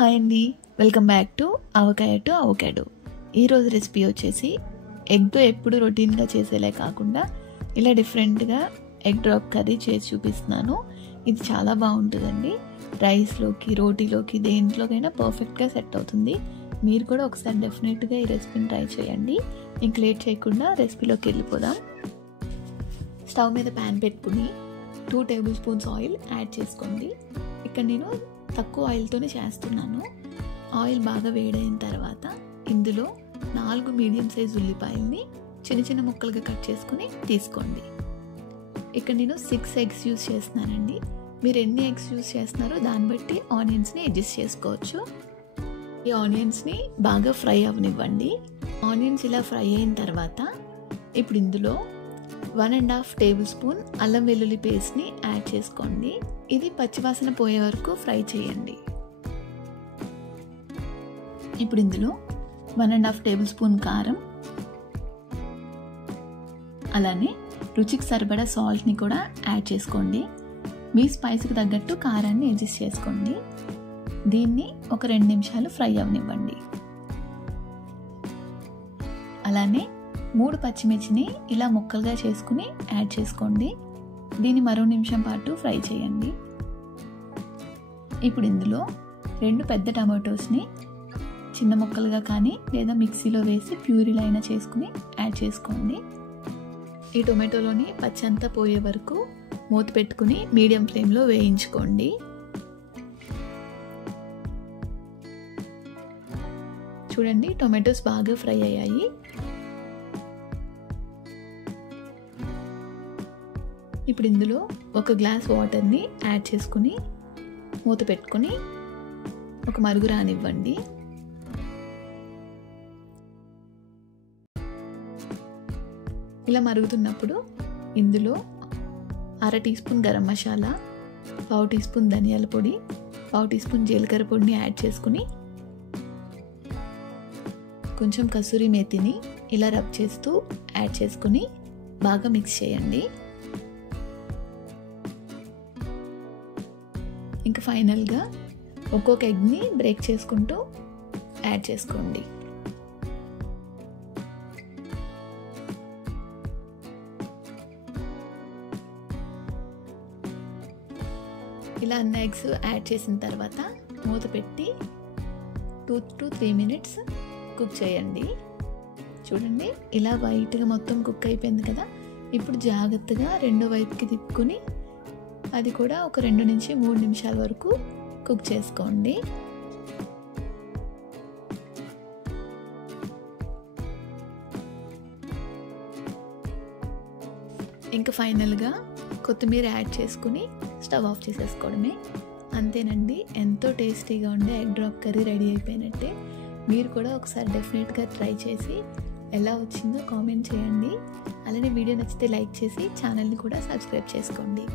Hi అండి, welcome back to avocado. ఈరోజు recipe వచ్చేసి ఎగ్తో ఎప్పుడు రొటీన్గా చేసేలే కాకుండా ఇలా డిఫరెంట్గా ఎగ్ డ్రాప్ కర్రీ చేసి చూపిస్తున్నాను. ఇది చాలా బాగుంటుందండి. రైస్లోకి, రోటీలోకి, దేంట్లోకైనా పర్ఫెక్ట్గా సెట్ అవుతుంది. మీరు కూడా ఒకసారి డెఫినెట్గా ఈ రెసిపీని ట్రై చేయండి. ఇంక లేట్ చేయకుండా రెసిపీలోకి వెళ్ళిపోదాం. స్టవ్ మీద ప్యాన్ పెట్టుకుని 2 టేబుల్ స్పూన్స్ ఆయిల్ యాడ్ చేసుకోండి. ఇక్కడ నేను తక్కువ ఆయిల్తోనే చేస్తున్నాను. ఆయిల్ బాగా వేడైన తర్వాత ఇందులో 4 మీడియం సైజ్ ఉల్లిపాయల్ని చిన్న చిన్న ముక్కలుగా కట్ చేసుకుని తీసుకోండి. ఇక్కడ నేను 6 ఎగ్స్ యూస్ చేస్తున్నానండి. మీరు ఎన్ని ఎగ్స్ యూస్ చేస్తున్నారో దాన్ని బట్టి ఆనియన్స్ని అడ్జస్ట్ చేసుకోవచ్చు. ఈ ఆనియన్స్ని బాగా ఫ్రై అవనివ్వండి. ఆనియన్స్ ఇలా ఫ్రై అయిన తర్వాత ఇప్పుడు ఇందులో 1.5 టేబుల్ స్పూన్ అల్లం వెల్లుల్లి పేస్ట్ని యాడ్ చేసుకోండి. ఇది పచ్చివాసన పోయే వరకు ఫ్రై చేయండి. ఇప్పుడు ఇందులో 1.5 టేబుల్ స్పూన్ కారం, అలానే రుచికి సరిపడా సాల్ట్ని కూడా యాడ్ చేసుకోండి. మీ స్పైస్కి తగ్గట్టు కారాన్ని అడ్జస్ట్ చేసుకోండి. దీన్ని ఒక 2 నిమిషాలు ఫ్రై అవనివ్వండి. అలానే 3 పచ్చిమిర్చిని ఇలా ముక్కలుగా చేసుకుని యాడ్ చేసుకోండి. దీన్ని మరో నిమిషం పాటు ఫ్రై చేయండి. ఇప్పుడు ఇందులో 2 పెద్ద టమాటోస్ని చిన్న ముక్కలుగా కానీ లేదా మిక్సీలో వేసి ప్యూరీలో అయినా చేసుకుని యాడ్ చేసుకోండి. ఈ టొమాటోలోని పచ్చంతా పోయే వరకు మూత పెట్టుకుని మీడియం ఫ్లేమ్లో వేయించుకోండి. చూడండి, టొమాటోస్ బాగా ఫ్రై అయ్యాయి. ఇప్పుడు ఇందులో 1 గ్లాస్ వాటర్ని యాడ్ చేసుకుని మూత పెట్టుకొని ఒక మరుగు రానివ్వండి. ఇలా మరుగుతున్నప్పుడు ఇందులో 1/2 teaspoon garam masala, 1/2 teaspoon ధనియాల పొడి, 1/2 టీ స్పూన్ జీలకర్ర పొడిని యాడ్ చేసుకుని కొంచెం కసూరి మేతిని ఇలా రబ్ చేస్తూ యాడ్ చేసుకుని బాగా మిక్స్ చేయండి. ఇంకా ఫైనల్గా ఒక్కొక్క ఎగ్ని బ్రేక్ చేసుకుంటూ యాడ్ చేసుకోండి. ఇలా అన్ని ఎగ్స్ యాడ్ చేసిన తర్వాత మూత పెట్టి 2 to 3 మినిట్స్ కుక్ చేయండి. చూడండి, ఇలా వైట్గా మొత్తం కుక్ అయిపోయింది కదా. ఇప్పుడు జాగ్రత్తగా రెండో వైపుకి తిప్పుకొని అది కూడా ఒక 2 నుంచి 3 నిమిషాల వరకు కుక్ చేసుకోండి. ఇంకా ఫైనల్గా కొత్తిమీర యాడ్ చేసుకుని స్టవ్ ఆఫ్ చేసేసుకోవడమే. అంతేనండి, ఎంతో టేస్టీగా ఉండే ఎగ్ డ్రాప్ కర్రీ రెడీ అయిపోయినట్టే. మీరు కూడా ఒకసారి డెఫినెట్గా ట్రై చేసి ఎలా వచ్చిందో కామెంట్ చేయండి. అలానే వీడియో నచ్చితే లైక్ చేసి ఛానల్ని కూడా సబ్స్క్రైబ్ చేసుకోండి.